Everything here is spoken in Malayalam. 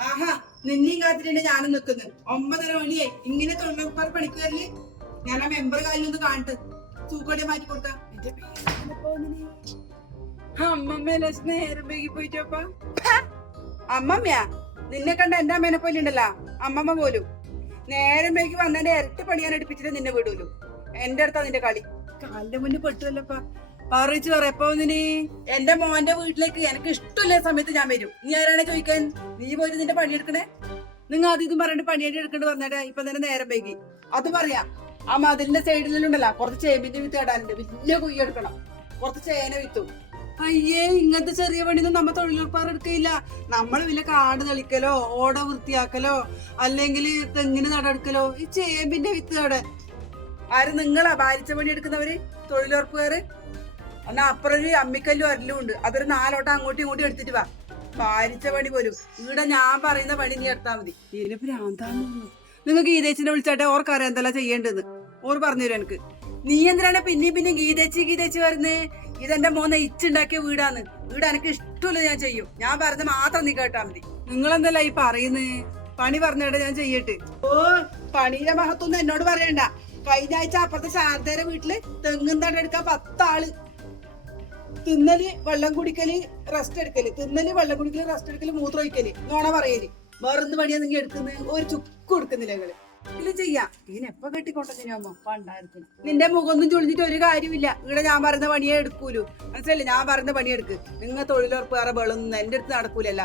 ആഹാ നിന്നെയും കാത്തിട്ടുണ്ട് ഞാനും നിക്കുന്നു ഒമ്പതര മണിയായി. ഇങ്ങനെ തൊഴിലുറപ്പാർ പണിക്ക് ഞാൻ ആ മെമ്പർ കാലിൽ ഒന്ന് കാണിട്ട് തൂക്കോടെ മാറ്റി കൊടുത്താ. അമ്മമ്മയാ? നിന്നെ കണ്ട എന്റെ അമ്മേനെ പോലെ ഉണ്ടല്ലോ. അമ്മമ്മ പോലും. നേരം വൈകി വന്നതിന്റെ ഇരട്ടി പണിയാൻ എടുപ്പിച്ചിട്ട് നിന്നെ വിടൂലു. എന്റെ അടുത്താ നിന്റെ കളി. കാലിന്റെ മുന്നിൽ പെട്ടുവല്ലപ്പാ പറിച്ചു പറയപ്പോ നിന് എന്റെ മോന്റെ വീട്ടിലേക്ക് എനിക്ക് ഇഷ്ടമില്ല സമയത്ത് ഞാൻ വരും. നീ ആരാണ് ചോദിക്കാൻ? നീ പോയി നിന്റെ പണിയെടുക്കണേ നിങ്ങൾ ആദ്യം ഇതും പറഞ്ഞിട്ട് പണിയായിട്ട് എടുക്കേണ്ടി വന്നിട്ട്? ഇപ്പൊ തന്നെ നേരം വൈകി. അത് പറയാം ആ മതിലിന്റെ സൈഡിലുണ്ടല്ലോ കുറച്ച് ചേമ്പിന്റെ വിത്ത് ഇടാനുണ്ട്. വലിയ കുയ്യ എടുക്കണം. കുറച്ച് ചേന വിത്തും. അയ്യേ ഇങ്ങനത്തെ ചെറിയ പണിയൊന്നും നമ്മ തൊഴിലുറപ്പാർ എടുക്കില്ല നമ്മൾ വല്ല കാട് തെളിക്കലോ ഓട വൃത്തിയാക്കലോ അല്ലെങ്കിൽ തെങ്ങിന് നടക്കലോ ഈ ചേമ്പിന്റെ വിത്ത് അവിടെ. ആര് നിങ്ങളാ? ഭാരിച്ച പണി എടുക്കുന്നവര്? തൊഴിലുറപ്പുകാര്? എന്നാ അപ്പുറം അമ്മിക്കല്ലും അരലും ഉണ്ട്. അതൊരു നാലോട്ടം അങ്ങോട്ടും ഇങ്ങോട്ടും എടുത്തിട്ട് വാ. ഭാരിച്ച പണി പോലും. ഇവിടെ ഞാൻ പറയുന്ന പണി നീ എടുത്താൽ മതി. ഇതിന് ഭ്രാന്താന്ന് നിങ്ങൾക്ക് ഗീതേച്ചിനെ വിളിച്ചാട്ടെ ഓർക്കറിയാം എന്തെല്ലാം ചെയ്യേണ്ടെന്ന് ഓർ പറഞ്ഞുതരും എനിക്ക്. നീ എന്തിനാണ് പിന്നെയും പിന്നെയും ഗീതേച്ചി ഗീതേച്ചി വരുന്നേ ഇതെന്റെ മോനെ ഇച്ചുണ്ടാക്കിയ വീടാന്ന്. വീട് എനിക്ക് ഇഷ്ടമുള്ള ഞാൻ ചെയ്യും. ഞാൻ പറഞ്ഞ മാത്രം നീ കേട്ടാ മതി. നിങ്ങൾ എന്തല്ല ഈ പറയുന്നേ? പണി പറഞ്ഞിട്ട് ഞാൻ ചെയ്യട്ടെ. ഓ പണിയുടെ മഹത്വം എന്നോട് പറയണ്ട. കഴിഞ്ഞ ആഴ്ച അപ്പുറത്തെ ശാരദയുടെ വീട്ടിൽ തെങ്ങും തട എടുക്കാൻ പത്താൾ. തിന്നൽ വെള്ളം കുടിക്കൽ റെസ്റ്റ് എടുക്കൽ. തിന്നൽ വെള്ളം കുടിക്കൽ റെസ്റ്റ് എടുക്കൽ മൂത്രം ഒഴിക്കൽ. നോണ പറയൽ വേറെന്ത് പണിയാ നിങ്ങൾ എടുക്കുന്നത് ഒരു ചുക്ക് കൊടുക്കുന്നില്ല നിങ്ങൾ ഇതിൽ ചെയ്യാം. ഇതിന് എപ്പോ കെട്ടിക്കൊണ്ടതിനാമോ പണ്ടായിരിക്കും നിന്റെ മുഖമൊന്നും ചുളിഞ്ഞിട്ട് ഒരു കാര്യമില്ല ഇവിടെ ഞാൻ പറയുന്ന പണിയെ എടുക്കൂലു. മനസ്സിലല്ലേ ഞാൻ പറയുന്ന പണിയെടുക്ക് നിങ്ങൾ വേറെ വെളുന്ന. എന്റെ അടുത്ത് നടക്കൂലല്ല.